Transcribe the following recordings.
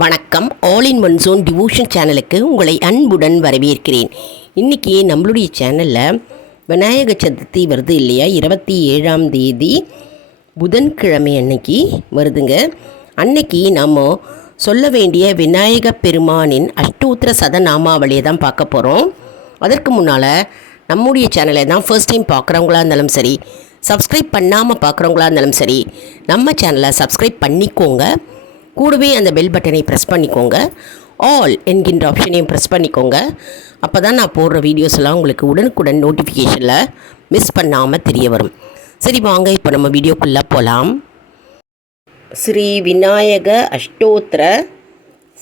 வணக்கம். All in one zone devotion சேனலுக்கு உங்களை அன்புடன் வரவேற்கிறேன். இன்றைக்கி நம்மளுடைய சேனலில் விநாயக சதுர்த்தி வருது இல்லையா, 27ஆம் தேதி புதன்கிழமை அன்னைக்கு வருதுங்க. அன்னைக்கு நம்ம சொல்ல வேண்டிய விநாயக பெருமானின் அஷ்டோத்திர சதநாமாவளியை தான் பார்க்க போகிறோம். அதற்கு முன்னால் நம்முடைய சேனலை தான் ஃபர்ஸ்ட் டைம் பார்க்குறவங்களா இருந்தாலும் சரி, சப்ஸ்கிரைப் பண்ணாமல் பார்க்குறவங்களா இருந்தாலும் சரி, நம்ம சேனலை சப்ஸ்கிரைப் பண்ணிக்கோங்க. கூடவே அந்த பெல் பட்டனை ப்ரெஸ் பண்ணிக்கோங்க. ஆல் என்கின்ற ஆப்ஷனையும் ப்ரெஸ் பண்ணிக்கோங்க. அப்போ தான் நான் போடுற வீடியோஸ் எல்லாம் உங்களுக்கு உடனுக்குடன் நோட்டிஃபிகேஷனில் மிஸ் பண்ணாமல் தெரிய வரும். சரி, வாங்க இப்போ நம்ம வீடியோக்குள்ளே போகலாம். ஸ்ரீ விநாயக அஷ்டோத்திர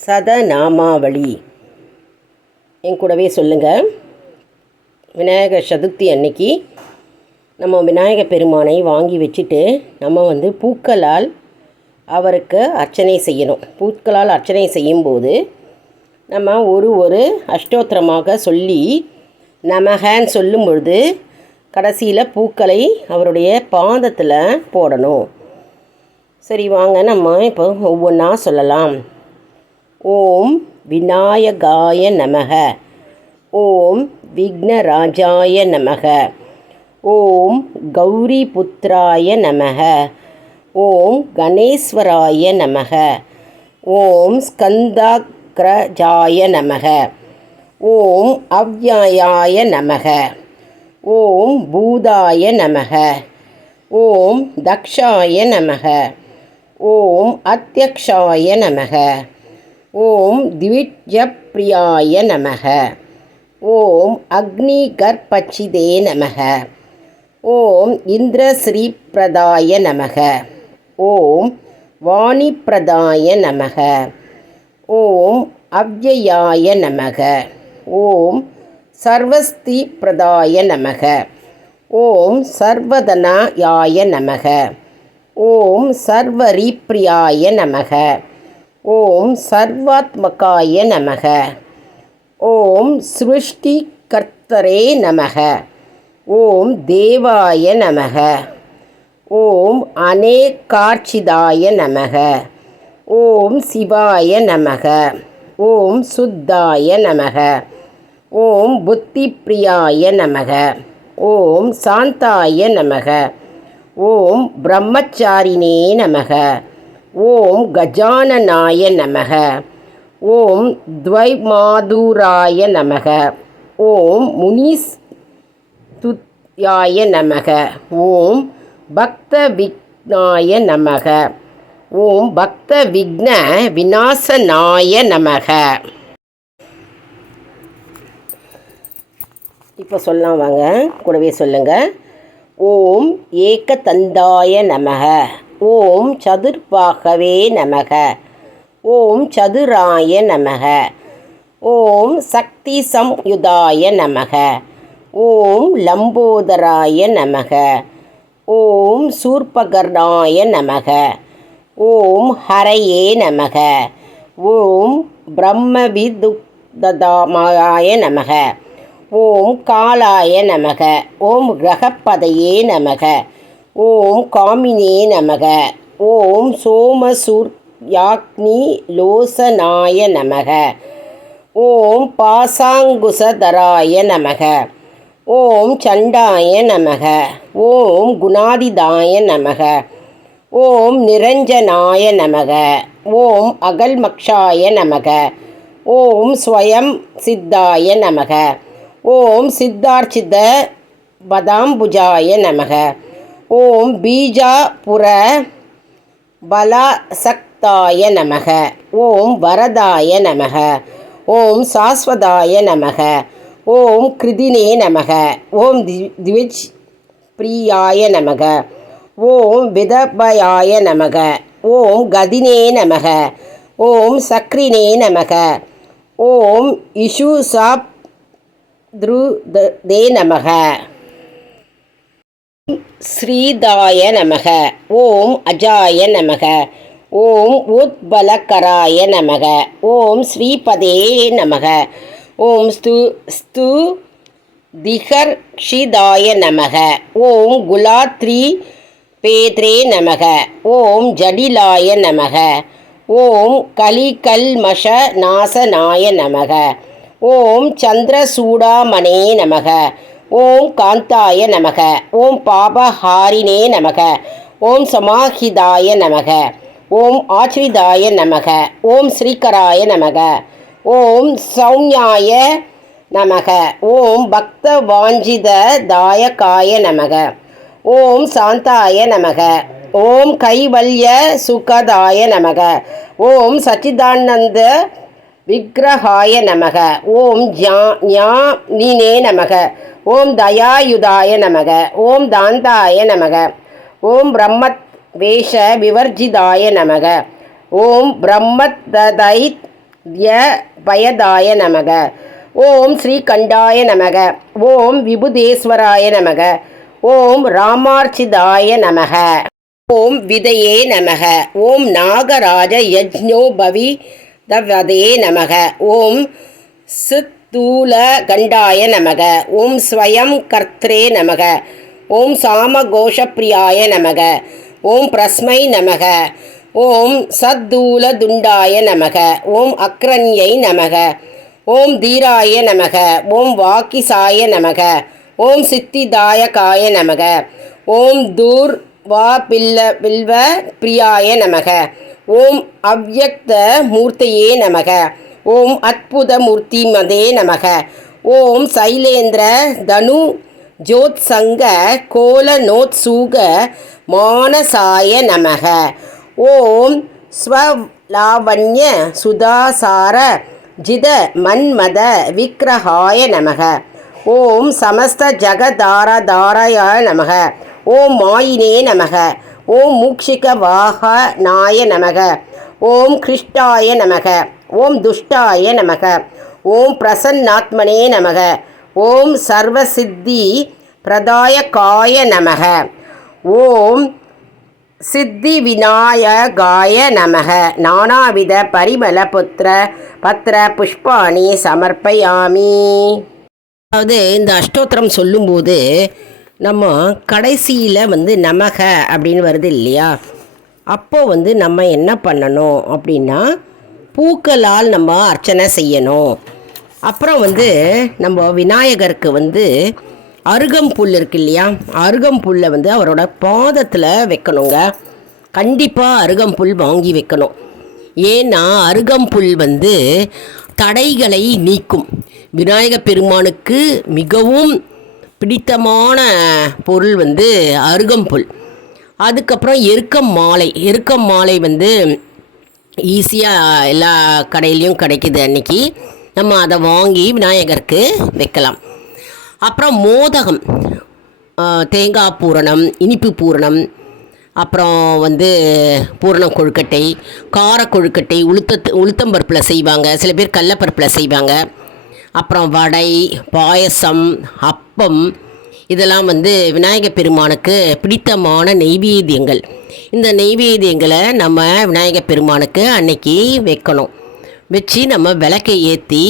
சதநாமாவளி என் கூடவே சொல்லுங்கள். விநாயக சதுர்த்தி அன்னைக்கு நம்ம விநாயக பெருமானை வாங்கி வச்சுட்டு நம்ம பூக்களால் அவருக்கு அர்ச்சனை செய்யணும். பூக்களால் அர்ச்சனை செய்யும்போது நம்ம ஒரு அஷ்டோத்திரமாக சொல்லி நமகன்னு சொல்லும் பொழுது கடைசியில் பூக்களை அவருடைய பாதத்தில் போடணும். சரி, வாங்க நம்ம இப்போ ஒவ்வொன்றா சொல்லலாம். ஓம் விநாயகாய நமக, ஓம் விக்னராஜாய நமக, ஓம் கௌரி புத்திராய நமக, ஓம் கணேஸ்வராய நமக, ஓம் ஸ்கந்தாக்ரஜாய நமக, ஓம் அவ்யாயாய நமக, ஓம் பூதாய நமக, ஓம் தக்ஷாய நமக, ஓம் அத்யக்ஷாய நமக, ஓம் திவிஜப்ரியாய நமக, ஓம் அக்னிகர்பச்சிதே நமக, ஓம் இந்திரஸ்ரீப்ரதாய நமக, ஓம் வாணிப்ரதாய நமக, ஓம் அவ்யயாய நமக, ஓம் சர்வஸ்திப்ரதாய நமக, ஓம் சர்வதனாயாய நமக, ஓம் சர்வரீப்ரியாய நமக, ஓம் சர்வாத்மகாய நமக, ஓம் ஸ்ருஷ்டிகர்த்தரே நமக, ஓம் தேவாய நமக, ஓம் அநேகார்ச்சிதாய நமக, ஓம் சிவாய நமக, ஓம் சுத்தாய நமக, ஓம் புத்திப்ரியாய நமக, ஓம் சாந்தாய நமக, ஓம் பிரம்மச்சாரிணே நமக, ஓம் கஜானனாய நமக, ஓம் துவைமாதுராய நமக, ஓம் முனிஸ்துத்யாய நமக, ஓம் பக்த விக்னாய நமக, ஓம் பக்த விக்ன விநாசனாய நமக. இப்போ சொல்லலாம், வாங்க கூடவே சொல்லுங்கள். ஓம் ஏகதந்தாய நமக, ஓம் சதுர்பாகவே நமக, ஓம் சதுராய நமக, ஓம் சக்தி சம்யுதாய நமக, ஓம் லம்போதராய நமக, ஓம் சூர்பகர்ணாய நமக, ஓம் ஹரையே நமக, ஓம் பிரம்மவிதுததாமாய நமக, ஓம் காலாய நமக, ஓம் கிரகப்பதையே நமக, ஓம் காமினே நமக, ஓம் சோமசூர்யாக்னி லோசனாய நமக, ஓம் பாசாங்குசதராய நமக, ஓம் சண்டாய நமக, ஓம் குணாதிதாய நமக, ஓம் நிரஞ்சனாய நமக, ஓம் அகல்மக்ஷாய நமக, ஓம் ஸ்வயம் சித்தாய நமக, ஓம் சித்தார்ச்சித பதாம்புஜாய நமக, ஓம் பீஜாபுர பலசக்தாய நமக, ஓம் வரதாய நமக, ஓம் சாஸ்வதாய நமக, ஓம் கிருதினே நமக, ஓம் திவிஜ் பிரியாய நமக, ஓம் விதபயாய நமக, ஓம் கதினே நமக, ஓம் சக்ரினே நமக, ஓம் இஷுசாப்த்ருதே நமக, ஸ்ரீதாய நமக, ஓம் அஜாய நமக, ஓம் உத்பலகராய நமக, ஓம் ஸ்ரீபதே நமக, ஓம் ஸ்து திகர்ஷிதாய நமக, ஓம் குலாத்ரி பேத்ரே நமக, ஓம் ஜடிலாய நமக, ஓம் கலிகல்மஷ நாசனாய நமக. ஓம் சந்திரசூடாமணே நமக. ஓம் காந்தாய நமக. ஓம் பாபஹாரினே நமக. ஓம் சமாஹிதாய நமக. ஓம் ஆச்ரிதாய நமக. ஓம் ஸ்ரீகராய நமக. ஓம் சௌஞாய நமக. ஓம் பக்தவாஞ்சித தாயகாய நமக. ஓம் சாந்தாய நமக. ஓம் கைவல்ய சுகதாய நமக. ஓம் சச்சிதானந்த விக்கிரகாய நமக. ஓம் ஞானினே நமக. ஓம் தயாயுதாய நமக. ஓம் தாந்தாய நமக. ஓம் பிரம்மத் வேஷ விவர்ஜிதாய நமக. ஓம் பிரம்மத்தைத்ய பயதாய நமக. ஓம் ஸ்ரீகண்டாய நமக. ஓம் விபுதேஸ்வராய நமக. ஓம் ராமார்ச்சிதாய நமக. ஓம் விதையே நமக. ஓம் நாகராஜ யஜ்ஞோபவி தவதே நமக. ஓம் சித்தூல கண்டாய நமக. ஓம் ஸ்வயம் கர்த்ரே நமக. ஓம் சாமகோஷப்பிரியாய நமக. ஓம் பிரஸ்மை நமக. ஓம் சத்தூல துண்டாய நமக. ஓம் அக்ரண்யை நமக. ஓம் தீராய நமக. ஓம் வாக்கிசாய நமக. ஓம் சித்திதாயகாய நமக. ஓம் தூர்வா பில்வ பிரியாய நமக. ஓம் அவ்யக்த மூர்த்தியே நமக. ஓம் அத்புத மூர்த்திமதே நமக. ஓம் சைலேந்திர தனு ஜோத்சங்க கோலநோத்சூக மானசாய நமக. ஓம் ஸ்வலாவண்ய சுதாசார ஜித மன்மத விக்கிரகாய நமக. ஓம் சமஸ்த ஜகதாரதாராய நமக. ஓம் மாயினே நமக. ஓம் மூக்ஷிக வாகனாய நமக. ஓம் கிருஷ்டாய நமக. ஓம் துஷ்டாய நமக. ஓம் பிரசன்னாத்மனே நமக. ஓம் சர்வசித்தி பிரதாயகாய நமக. ஓம் சித்தி விநாயகாய நமக. நானாவித பரிமள பத்திர புஷ்பாணி சமர்ப்பயாமி. அதாவது இந்த அஷ்டோத்திரம் சொல்லும்போது நம்ம கடைசியில் நமக அப்படின்னு வருது இல்லையா, அப்போது நம்ம என்ன பண்ணணும் அப்படின்னா பூக்களால் நம்ம அர்ச்சனை செய்யணும். அப்புறம் நம்ம விநாயகருக்கு அருகம்புல் இருக்கு இல்லையா, அருகம்புல்லை அவரோட பாதத்தில் வைக்கணுங்க. கண்டிப்பாக அருகம்புல் வாங்கி வைக்கணும். ஏன்னா அருகம்புல் தடைகளை நீக்கும். விநாயகப் பெருமானுக்கு மிகவும் பிடித்தமான பொருள் அருகம்புல். அதுக்கப்புறம் எருக்கம் மாலை ஈஸியாக எல்லா கடையிலையும் கிடைக்கிது. அன்றைக்கி நம்ம அதை வாங்கி விநாயகருக்கு வைக்கலாம். அப்புறம் மோதகம், தேங்காய் பூரணம், இனிப்பு பூரணம், அப்புறம் பூரணம் கொழுக்கட்டை, கார கொழுக்கட்டை, உளுத்தம்பருப்பில் செய்வாங்க, சில பேர் கடலப்பருப்பில் செய்வாங்க. அப்புறம் வடை, பாயசம், அப்பம், இதெல்லாம் விநாயகப் பெருமானுக்கு பிடித்தமான நெய்வேத்தியங்கள். இந்த நெய்வேத்தியங்களை நம்ம விநாயகப் பெருமானுக்கு அன்னைக்கு வைக்கணும். வச்சு நம்ம விளக்கை ஏற்றி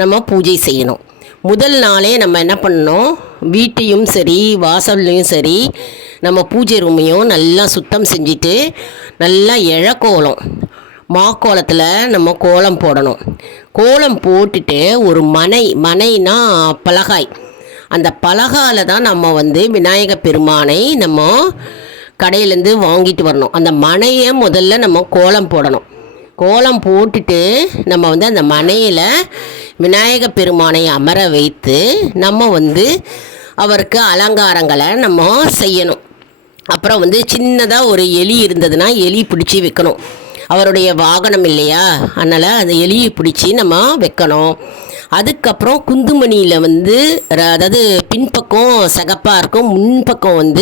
நம்ம பூஜை செய்யணும். முதல் நாளே நம்ம என்ன பண்ணணும், வீட்டையும் சரி வாசல்லையும் சரி நம்ம பூஜை ரூமையும் நல்லா சுத்தம் செஞ்சுட்டு நல்லா இழக்கோலம் மாக்கோலத்தில் நம்ம கோலம் போடணும். கோலம் போட்டுட்டு ஒரு மனைனா பலகாய், அந்த பலகாயில் தான் நம்ம விநாயகப் பெருமானை நம்ம கடையிலேருந்து வாங்கிட்டு வரணும். அந்த மனையை முதல்ல நம்ம கோலம் போடணும். கோலம் போட்டுட்டு நம்ம அந்த மனையில் விநாயகப் பெருமானை அமர வைத்து நம்ம அவருக்கு அலங்காரங்களை நம்ம செய்யணும். அப்புறம் சின்னதாக ஒரு எலி இருந்ததுன்னா எலி பிடிச்சி வைக்கணும். அவருடைய வாகனம் இல்லையா, அதனால் அந்த எலியை பிடிச்சி நம்ம வைக்கணும். அதுக்கப்புறம் குந்துமணியில் அதாவது பின்பக்கம் சிகப்பாக இருக்கும், முன்பக்கம்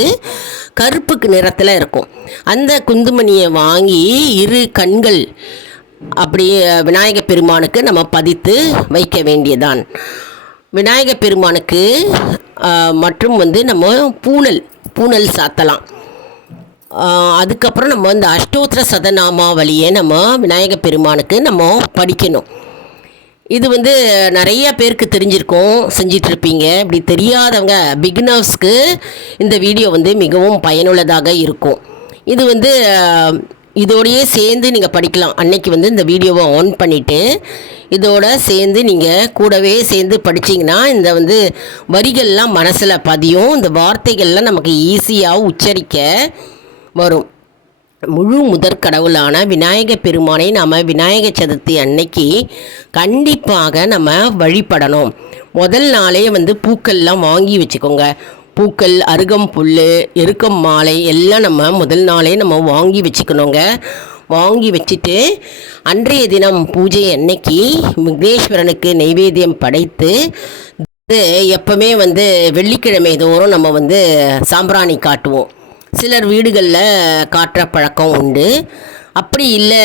கருப்புக்கு நிறத்தில் இருக்கும். அந்த குந்துமணியை வாங்கி 2 கண்கள் அப்படி விநாயகப் பெருமானுக்கு நம்ம பதித்து வைக்க வேண்டியதான். விநாயகப் பெருமானுக்கு மற்றும் நம்ம பூனல் சாத்தலாம். அதுக்கப்புறம் நம்ம அஷ்டோத்திர சதநாமாவளியை நம்ம விநாயகப் பெருமானுக்கு நம்ம படிக்கணும். இது நிறைய பேருக்கு தெரிஞ்சிருக்கும், செஞ்சிட்ருப்பீங்க. இப்படி தெரியாதவங்க பிகினர்ஸ்க்கு இந்த வீடியோ மிகவும் பயனுள்ளதாக இருக்கும். இது இதோடையே சேர்ந்து நீங்கள் படிக்கலாம். அன்னைக்கு வந்து இந்த வீடியோவை ஆன் பண்ணிவிட்டு இதோட சேர்ந்து நீங்கள் கூடவே சேர்ந்து படிச்சிங்கன்னா இந்த வந்து வரிகள்லாம் மனசில் பதியும். இந்த வார்த்தைகள்லாம் நமக்கு ஈஸியாக உச்சரிக்க வரும். முழு முதற் கடவுளான விநாயக பெருமானை நாம் விநாயக சதுர்த்தி அன்னைக்கு கண்டிப்பாக நம்ம வழிபடணும். முதல் நாளே வந்து பூக்கள்லாம் வாங்கி வச்சுக்கோங்க. பூக்கள், அருகம்புல், எருக்கம் மாலை எல்லாம் நம்ம முதல் நாளே நம்ம வாங்கி வச்சுக்கணுங்க. வாங்கி வச்சுட்டு அன்றைய தினம் பூஜை அன்னைக்கு விக்னேஸ்வரனுக்கு நைவேத்தியம் படைத்து எப்பவுமே வந்து வெள்ளிக்கிழமை தோறும் நம்ம வந்து சாம்பிராணி காட்டுவோம். சிலர் வீடுகளில் காட்டுற பழக்கம் உண்டு. அப்படி இல்லை,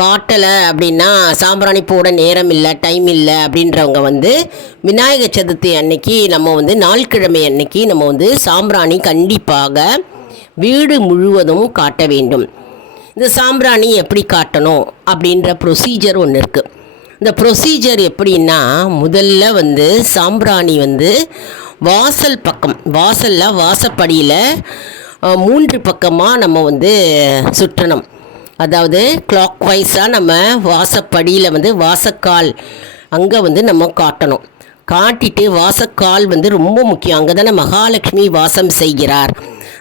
காட்டலை அப்படின்னா சாம்பிராணி போட நேரம் இல்லை, டைம் இல்லை அப்படின்றவங்க வந்து விநாயகர் சதுர்த்தி அன்னைக்கு நம்ம வந்து நாள்கிழமை அன்னைக்கு நம்ம வந்து சாம்பிராணி கண்டிப்பாக வீடு முழுவதும் காட்ட வேண்டும். இந்த சாம்பிராணி எப்படி காட்டணும் அப்படின்ற ப்ரொசீஜர் ஒன்று இருக்குது. இந்த ப்ரொசீஜர் எப்படின்னா, முதல்ல வந்து சாம்பிராணி வந்து வாசல் பக்கம், வாசலில் வாசப்படியில் 3 பக்கமாக நம்ம வந்து சுற்றணும். அதாவது கிளாக் வைஸாக நம்ம வாசப்படியில் வந்து வாசக்கால் அங்கே வந்து நம்ம காட்டணும். காட்டிட்டு வாசக்கால் வந்து ரொம்ப முக்கியம். அங்கே தானே மகாலட்சுமி வாசம் செய்கிறார்.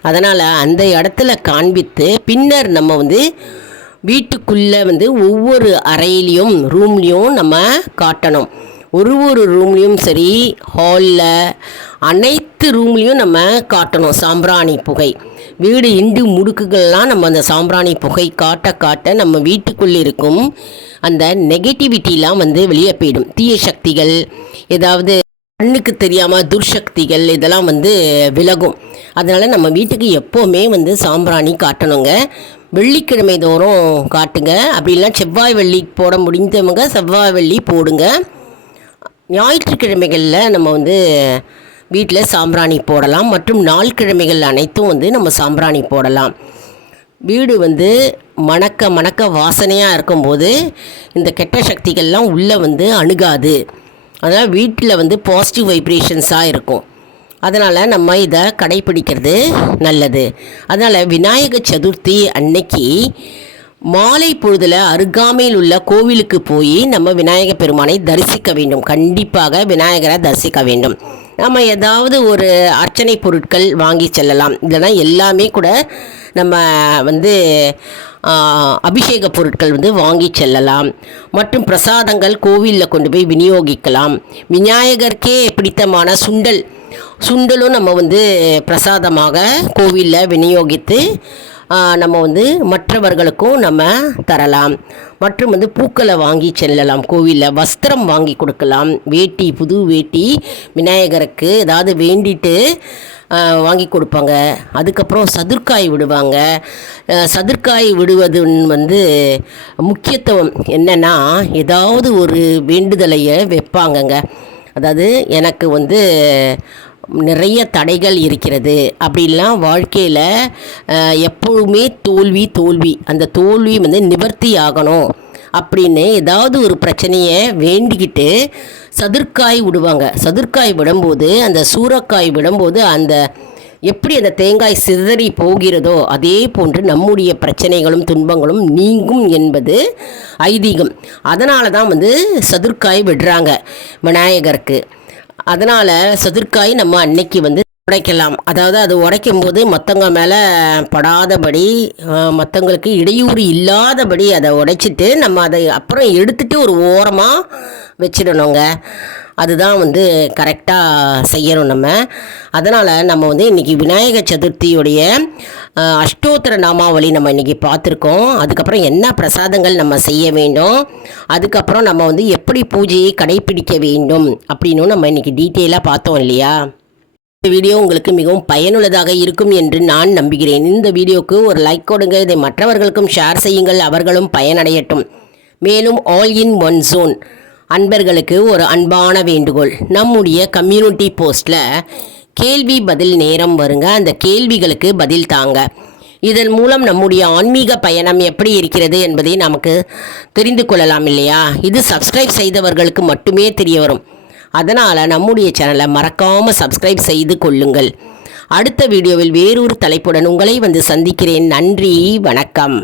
அதனால் அந்த இடத்துல காண்பித்து பின்னர் நம்ம வந்து வீட்டுக்குள்ளே வந்து ஒவ்வொரு அறையிலையும் ரூம்லேயும் நம்ம காட்டணும். ஒரு ரூம்லேயும் சரி, ஹாலில் அனைத்து ரூம்லேயும் நம்ம காட்டணும் சாம்பிராணி புகை. வீடு இண்டு முடுக்குகள்லாம் நம்ம அந்த சாம்பிராணி புகை காட்ட காட்ட நம்ம வீட்டுக்குள்ளே இருக்கும் அந்த நெகட்டிவிட்டிலாம் வந்து வெளியே போயிடும். தீய சக்திகள், ஏதாவது கண்ணுக்கு தெரியாமல் துர்சக்திகள் இதெல்லாம் வந்து விலகும். அதனால் நம்ம வீட்டுக்கு எப்போவுமே வந்து சாம்பிராணி காட்டணுங்க. வெள்ளிக்கிழமை தோறும் காட்டுங்க. அப்படிலாம் செவ்வாய் வெள்ளி போட முடிந்தவங்க செவ்வாய் வெள்ளி போடுங்க. ஞாயிற்றுக்கிழமைகளில் நம்ம வந்து வீட்டில் சாம்பிராணி போடலாம். மற்றும் நாள்கிழமைகள் அனைத்தும் வந்து நம்ம சாம்பிராணி போடலாம். வீடு வந்து மணக்க மணக்க வாசனையாக இருக்கும்போது இந்த கெட்ட சக்திகள்லாம் உள்ளே வந்து அணுகாது. அதனால் வீட்டில் வந்து பாசிட்டிவ் வைப்ரேஷன்ஸாக இருக்கும். அதனால் நம்ம இதை கடைப்பிடிக்கிறது நல்லது. அதனால் விநாயகர் சதுர்த்தி அன்னைக்கு மாலை பொழுதில் அருகாமையில் உள்ள கோவிலுக்கு போய் நம்ம விநாயகர் பெருமானை தரிசிக்க வேண்டும். கண்டிப்பாக விநாயகரை தரிசிக்க வேண்டும். நம்ம ஏதாவது ஒரு அர்ச்சனை பொருட்கள் வாங்கி செல்லலாம். இதெல்லாம் எல்லாமே கூட நம்ம வந்து அபிஷேக பொருட்கள் வந்து வாங்கி செல்லலாம். மற்றும் பிரசாதங்கள் கோவிலில் கொண்டு போய் விநியோகிக்கலாம். விநாயகருக்கே பிடித்தமான சுண்டலும் நம்ம வந்து பிரசாதமாக கோவிலில் விநியோகித்து நம்ம வந்து மற்றவர்களுக்கும் நம்ம தரலாம். மற்றும் வந்து பூக்களை வாங்கி செல்லலாம். கோவிலில் வஸ்திரம் வாங்கி கொடுக்கலாம். வேட்டி, புது வேட்டி விநாயகருக்கு ஏதாவது வேண்டிட்டு வாங்கி கொடுப்பாங்க. அதுக்கப்புறம் சதுர்க்காய் விடுவாங்க. சதுர்க்காய் விடுவது வந்து முக்கியத்துவம் என்னென்னா, ஏதாவது ஒரு வேண்டுதலையை வைப்பாங்கங்க. அதாவது எனக்கு வந்து நிறைய தடைகள் இருக்கிறது அப்படின்லாம் வாழ்க்கையில் எப்பொழுதுமே தோல்வி அந்த தோல்வி வந்து நிவர்த்தி ஆகணும் அப்படின்னு ஏதாவது ஒரு பிரச்சனையை வேண்டிக்கிட்டு சதுர்க்காய் விடுவாங்க. சதுர்க்காய் விடும்போது, அந்த சூறக்காய் விடும்போது அந்த எப்படி அந்த தேங்காய் சிதறி போகிறதோ அதே போன்று நம்முடைய பிரச்சனைகளும் துன்பங்களும் நீங்கும் என்பது ஐதீகம். அதனால தான் வந்து சதுர்க்காய் விடுறாங்க விநாயகருக்கு. அதனால் சதுர்க்காய் நம்ம அன்னைக்கு வந்து உடைக்கலாம். அதாவது அது உடைக்கும் போது மற்றவங்க மேலே படாதபடி, மற்றவங்களுக்கு இடையூறு இல்லாதபடி அதை உடைச்சிட்டு நம்ம அதை அப்புறம் எடுத்துகிட்டு ஒரு ஓரமாக வச்சிடணுங்க. அதுதான் வந்து கரெக்டாக செய்யணும் நம்ம. அதனால் நம்ம வந்து இன்றைக்கி விநாயகர் சதுர்த்தியுடைய அஷ்டோத்திர நாமாவளி நம்ம இன்றைக்கி பார்த்துருக்கோம். அதுக்கப்புறம் என்ன பிரசாதங்கள் நம்ம செய்ய வேண்டும், அதுக்கப்புறம் நம்ம வந்து எப்படி பூஜையை கடைப்பிடிக்க வேண்டும் அப்படின்னு நம்ம இன்றைக்கி டீட்டெயிலாக பார்த்தோம் இல்லையா. இந்த வீடியோ உங்களுக்கு மிகவும் பயனுள்ளதாக இருக்கும் என்று நான் நம்புகிறேன். இந்த வீடியோவுக்கு ஒரு லைக் கொடுங்க. இதை மற்றவர்களுக்கும் ஷேர் செய்யுங்கள், அவர்களும் பயனடையட்டும். மேலும் ஆல் இன் ஒன் ஜோன் அன்பர்களுக்கு ஒரு அன்பான வேண்டுகோள். நம்முடைய கம்யூனிட்டி போஸ்ட்டில் கேள்வி பதில் நேரம் வருங்க. அந்த கேள்விகளுக்கு பதில் தாங்க. இதன் மூலம் நம்முடைய ஆன்மீக பயணம் எப்படி இருக்கிறது என்பதை நமக்கு தெரிந்து கொள்ளலாம் இல்லையா. இது சப்ஸ்கிரைப் செய்தவர்களுக்கு மட்டுமே தெரிய வரும். அதனால் நம்முடைய சேனலை மறக்காமல் சப்ஸ்கிரைப் செய்து கொள்ளுங்கள். அடுத்த வீடியோவில் வேறொரு தலைப்புடன் உங்களை வந்து சந்திக்கிறேன். நன்றி, வணக்கம்.